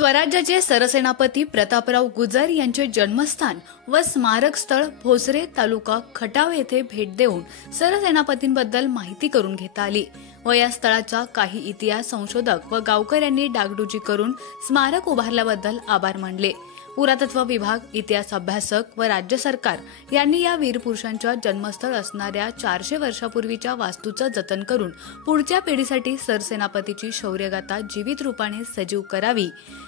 स्वराज्याचे सरसेनापती प्रतापराव गुजर यांचे जन्मस्थान व स्मारक स्थळ भोसरे तालुका खटाव येथे भेट देऊन सरसेनापतींबद्दल माहिती करून घेता आली व या स्थळाचा काही इतिहास संशोधक व गावकऱ्यांनी डागडुजी करून स्मारक उभारल्याबद्दल आभार मानले। पुरातत्व विभाग, इतिहास अभ्यासक व राज्य सरकार यांनी या वीर पुरुषांच्या जन्मस्थळ असणाऱ्या 400 वर्षापूर्वीच्या वास्तूचं जतन करून पुढच्या पिढीसाठी सरसेनापतीची शौर्यगाथा जीवित रूपाने सजीव करावी,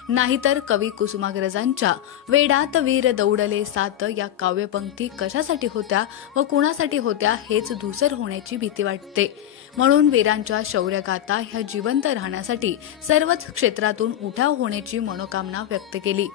नाहीतर कवी कुसुमाग्रजांच्या वेडात वीर दौडले सात या काव्यपंक्ती कशासाठी होत्या व कुणासाठी होत्या हेच धूसर होण्याची भीती वाटते। म्हणून वीरांच्या शौर्यगाथा ह्या जिवंत राहण्यासाठी सर्वच क्षेत्रातून उठाव होण्याची मनोकामना व्यक्त केली।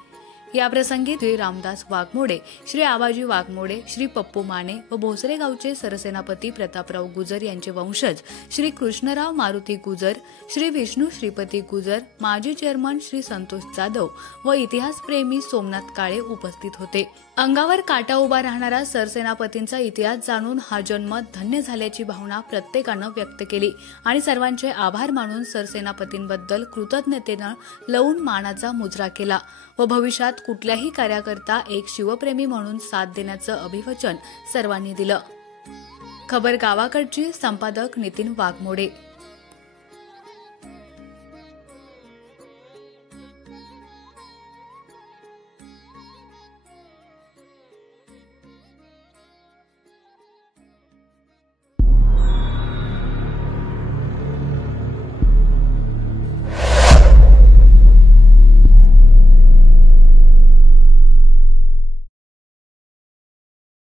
या प्रसंगी श्री रामदास वाघमोडे, श्री आबाजी वाघमोडे, श्री पप्पू माने व भोसरे गावचे सरसेनापती प्रतापराव गुजर यांचे वंशज श्री कृष्णराव मारुती गुजर, श्री विष्णू श्रीपती गुजर, माजी चेअरमन श्री संतोष जाधव व इतिहासप्रेमी सोमनाथ काळे उपस्थित होते। अंगावर काटा उभा राहणारा सरसेनापतींचा इतिहास जाणून हा जन्म धन्य झाल्याची भावना प्रत्येकानं व्यक्त केली आणि सर्वांचे आभार मानून सरसेनापतींबद्दल कृतज्ञतेनं लवून मानाचा मुजरा केला व भविष्यात कुठल्याही कार्याकरता एक शिवप्रेमी म्हणून साथ देण्याचं अभिवचन सर्वांनी दिलं। खबर गावाकडची, संपादक नितीन वाघमोडे।